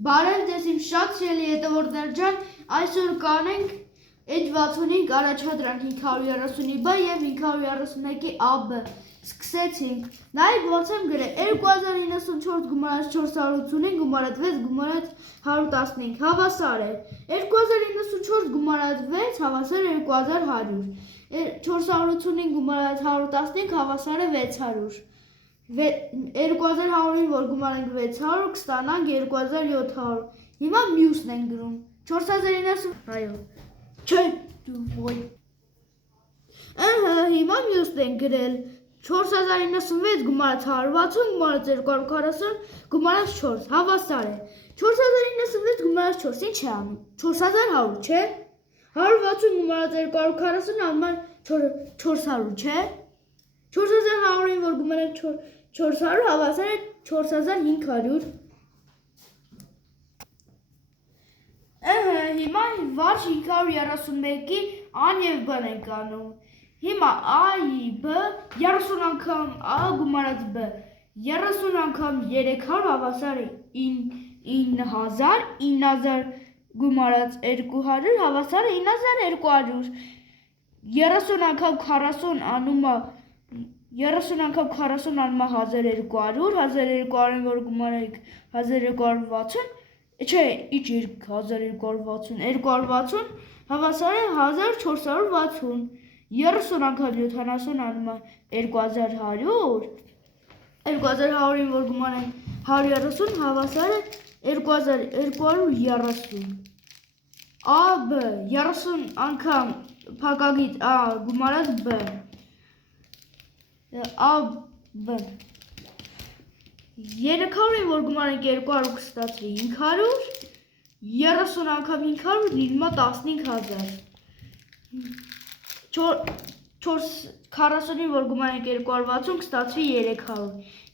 Բարև ձեզ իմ շատ սիրելի հետևորդներ ջան, այսօր կանենք H65 առաջադրանք 530-ի B և 531-ի AB, սկսեցինք, նայեք ոնց եմ գրել 2094 գումարած 485 գումարած 6 գումարած 115, հավասար է 2094 գումարած 6 հավասար է 2100, 485 գումարած 115 հավասար է 600, 2100-ին որ գումարենք 600 կստանանք 2700, հիմա մյուսն ենք գրում, 4090, այո, չէ, ոյ, հիմա մյուսն ենք գրել, 4096 գումարած 160 գումարած 240 գումարած 4, հավասար է, 4096 գումարած 4, ինչ է անում, 4100, չէ, 160 գումարած 240 անում 400, չէ, 4100-ին որ գումարենք 400 հավասար է 4500, հիմա վարժ 531-ի A-ն և B-ն ենք անում, հիմա A-ի B 30 անգամ A գումարած B, 30 անգամ 300 հավասար է 9000, 9000 գումարած 200 հավասար է 9200, 30 անգամ 40 անում է 1200 անում է 1200, 1200-ին որ գումարենք 1260, չէ, ինչ 1260, 260 հավասար է 1460, 30 անգամ 70 անում է 2100, 2100-ին որ գումարենք 130 հավասար է 2230, AB 30 անգամ փակագիծ A գումարած B, AB 300-ին որ գումարենք 200 կստացվի 500, 30 անգամ 500 լինում է 15000, 40-ին որ գումարենք 260 կստացվի 300,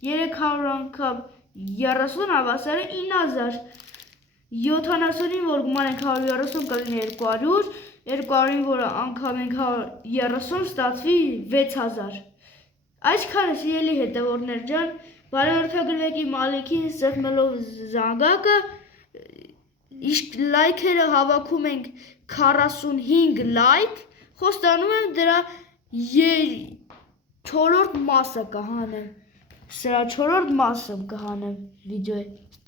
300 անգամ 30 հավասար է 9000, 70-ին որ գումարենք 130 կլինի 200, 200-ին որ անգամ ենք 30 ստացվի 6000, այսքանը սիրելի հետևորդներ ջան, բարեհերթագրվեք իմ ալիքին սեղմելով զանգակը, իսկ լայքերը հավաքում ենք 45 լայք, խոստանում եմ դրա 4-րդ մասը կհանեմ, սրա 4-րդ մասը կհանեմ վիդեոյի։